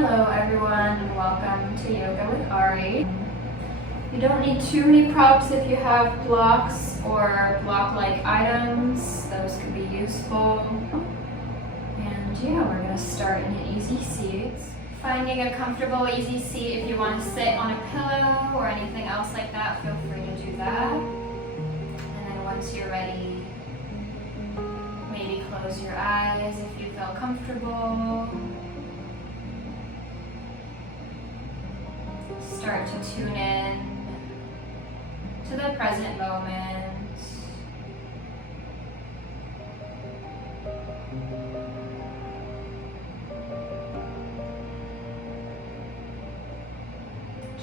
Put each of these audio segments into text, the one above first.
Hello everyone, and welcome to Yoga with Ari. You don't need too many props if you have blocks or block-like items. Those could be useful. And yeah, we're going to start in an easy seat. Finding a comfortable, easy seat. If you want to sit on a pillow or anything else like that, feel free to do that. And then once you're ready, maybe close your eyes if you feel comfortable. Start to tune in to the present moment.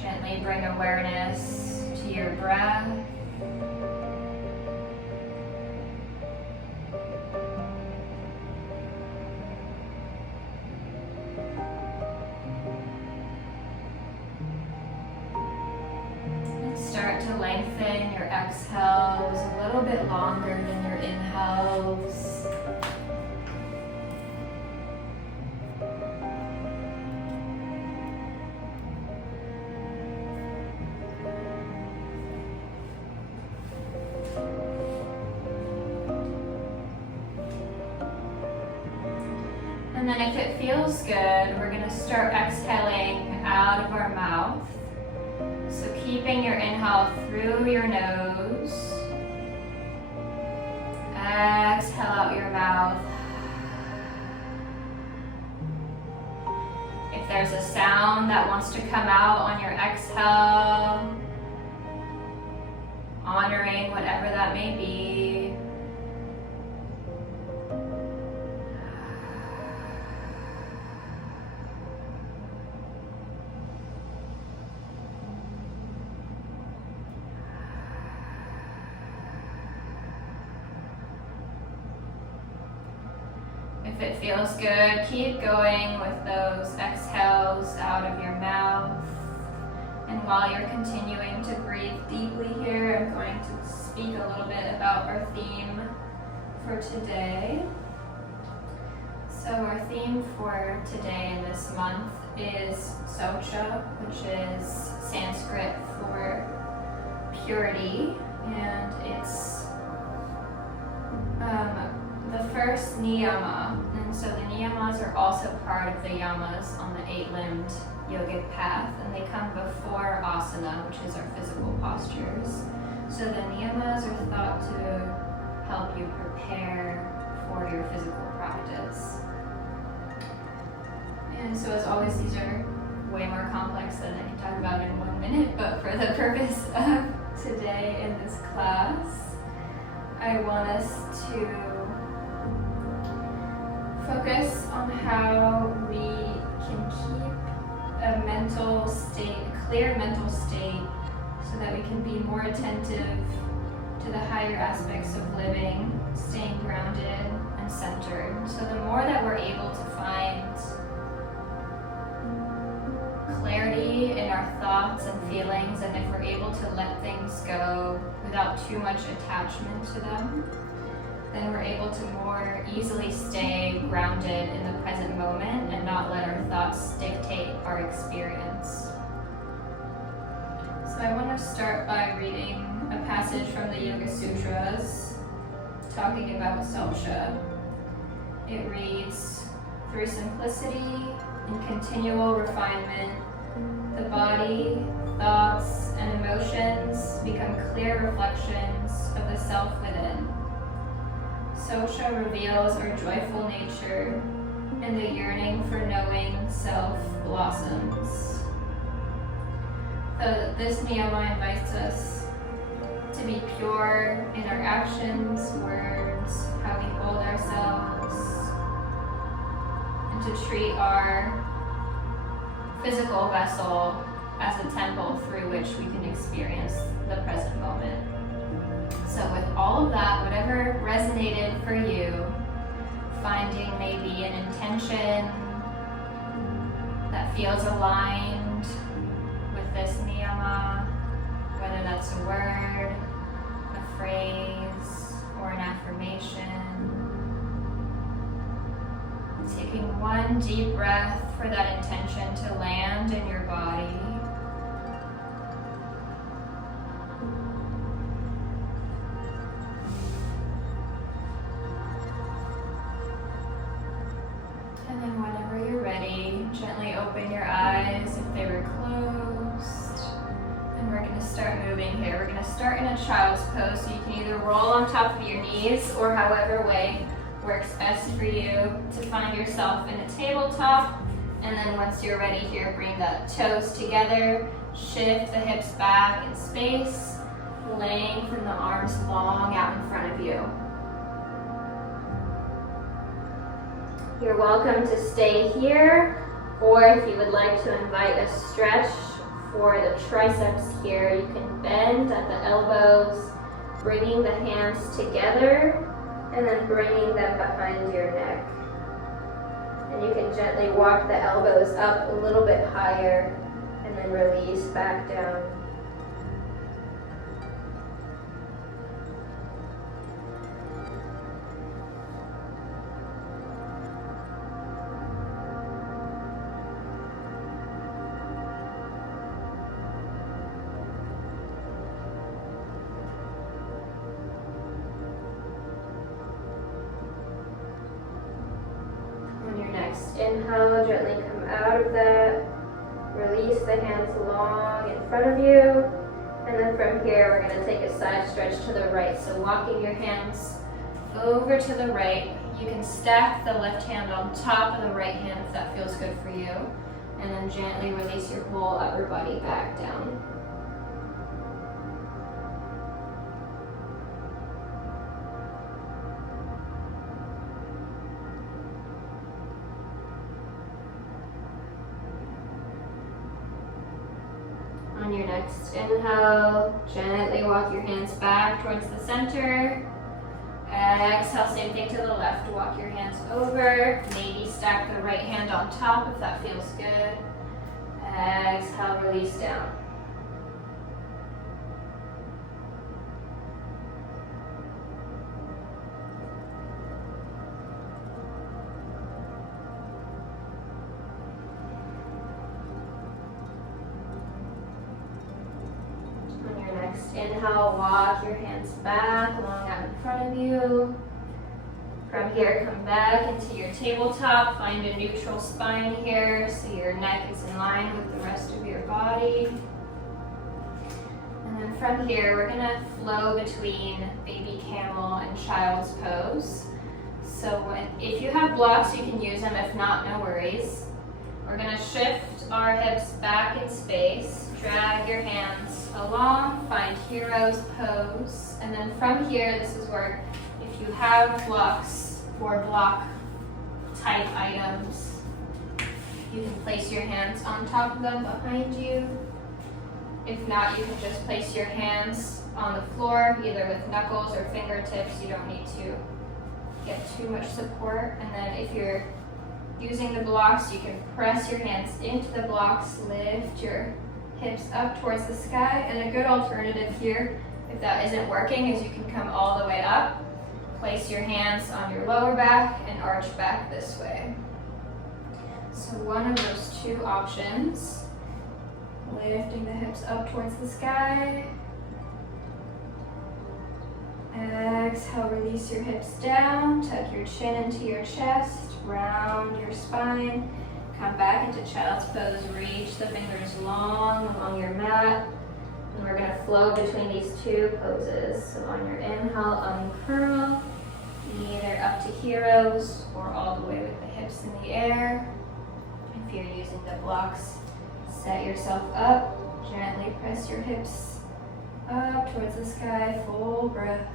Gently bring awareness to your breath. Start to lengthen your exhales a little bit longer than your inhales. And then if it feels good, we're going to start exhaling out of our mouth. So keeping your inhale through your nose, exhale out your mouth. If there's a sound that wants to come out on your exhale, honoring whatever that may be. If it feels good, keep going with those exhales out of your mouth. And while you're continuing to breathe deeply here, I'm going to speak a little bit about our theme for today. So our theme for today in this month is Saucha, which is Sanskrit for purity, and it's the first niyama, and so the niyamas are also part of the yamas on the 8-limbed yogic path, and they come before asana, which is our physical postures. So the niyamas are thought to help you prepare for your physical practice. And so as always, these are way more complex than I can talk about in 1 minute, but for the purpose of today in this class, I want us to focus on how we can keep a mental state, a clear mental state, so that we can be more attentive to the higher aspects of living, staying grounded and centered. So the more that we're able to find clarity in our thoughts and feelings, and if we're able to let things go without too much attachment to them, then we're able to more easily stay grounded in the present moment and not let our thoughts dictate our experience. So I want to start by reading a passage from the Yoga Sutras talking about Saucha. It reads, "Through simplicity and continual refinement, the body, thoughts, and emotions become clear reflections of the self within. Saucha reveals our joyful nature, and the yearning for knowing self blossoms." So this niyama invites us to be pure in our actions, words, how we hold ourselves, and to treat our physical vessel as a temple through which we can experience the present moment. So with all of that, whatever resonated for you, finding maybe an intention that feels aligned with this niyama, whether that's a word, a phrase, or an affirmation. Taking one deep breath for that intention to land in your body. And then whenever you're ready, gently open your eyes if they were closed. And we're going to start moving here. We're going to start in a child's pose, so you can either roll on top of your knees or however way works best for you to find yourself in a tabletop. And then once you're ready here, bring the toes together, shift the hips back in space, lengthen the arms long out in front of you. You're welcome to stay here, or if you would like to invite a stretch for the triceps here, you can bend at the elbows, bringing the hands together, and then bringing them behind your neck. And you can gently walk the elbows up a little bit higher, and then release back down. Inhale, gently come out of that. Release the hands long in front of you. And then from here, we're going to take a side stretch to the right. So walking your hands over to the right. You can stack the left hand on top of the right hand if that feels good for you. And then gently release your whole upper body back down. On your next inhale, gently walk your hands back towards the center. Exhale, same thing to the left. Walk your hands over. Maybe stack the right hand on top if that feels good. Exhale, release down. Inhale, walk your hands back, long out in front of you. From here, come back into your tabletop. Find a neutral spine here so your neck is in line with the rest of your body. And then from here, we're gonna flow between baby camel and child's pose. So if you have blocks, you can use them. If not, no worries. We're gonna shift our hips back in space. Drag your hands along, find hero's pose. And then from here, this is where if you have blocks or block type items, you can place your hands on top of them behind you. If not, you can just place your hands on the floor, either with knuckles or fingertips. You don't need to get too much support. And then if you're using the blocks, you can press your hands into the blocks, lift your hips up towards the sky. And a good alternative here, if that isn't working, is you can come all the way up, place your hands on your lower back, and arch back this way. So one of those two options, lifting the hips up towards the sky. Exhale, release your hips down, tuck your chin into your chest, round your spine, come back into child's pose, reach the fingers long along your mat, and we're gonna flow between these two poses. So on your inhale, uncurl, either up to heroes or all the way with the hips in the air. If you're using the blocks, set yourself up, gently press your hips up towards the sky, full breath.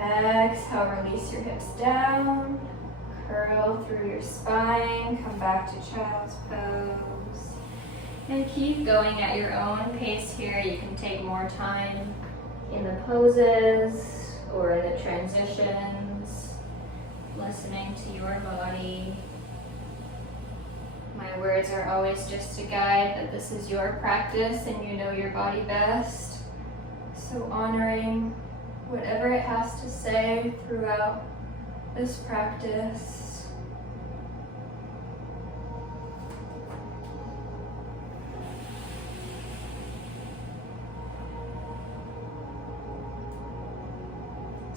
Exhale, release your hips down, curl through your spine, come back to child's pose. And keep going at your own pace here. You can take more time in the poses or in the transitions, listening to your body. My words are always just a guide, that this is your practice and you know your body best. So honoring whatever it has to say throughout this practice.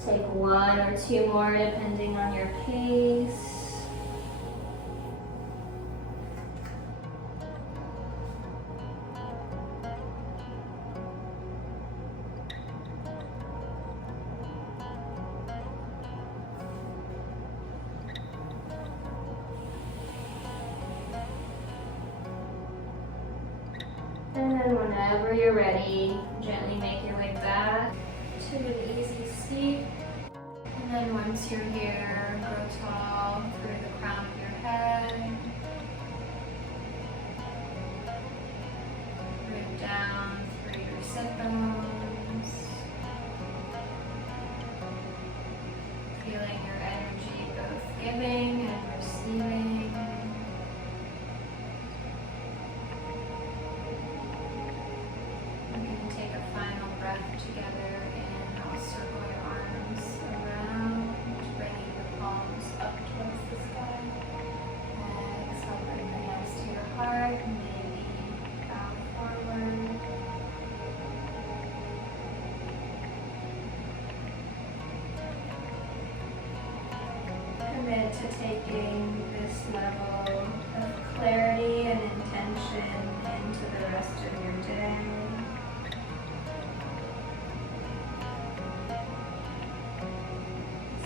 Take 1 or 2 more depending on your pace. And then whenever you're ready, gently make your way back to an easy seat. And then once you're here, grow tall through the crown of your head. Root down through your sit bones. Feeling your energy both giving and receiving. Together, and I'll circle your arms around, bringing the palms up towards the sky. Exhale, bring the hands to your heart, maybe bow forward. Commit to taking this level of clarity and intention into the rest of your day.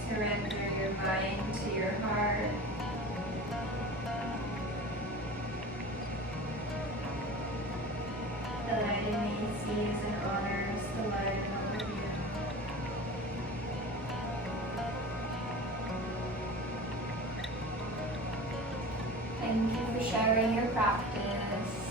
Surrender your mind to your heart. The light in me sees and honors the light in all of you. Thank you for sharing your practice.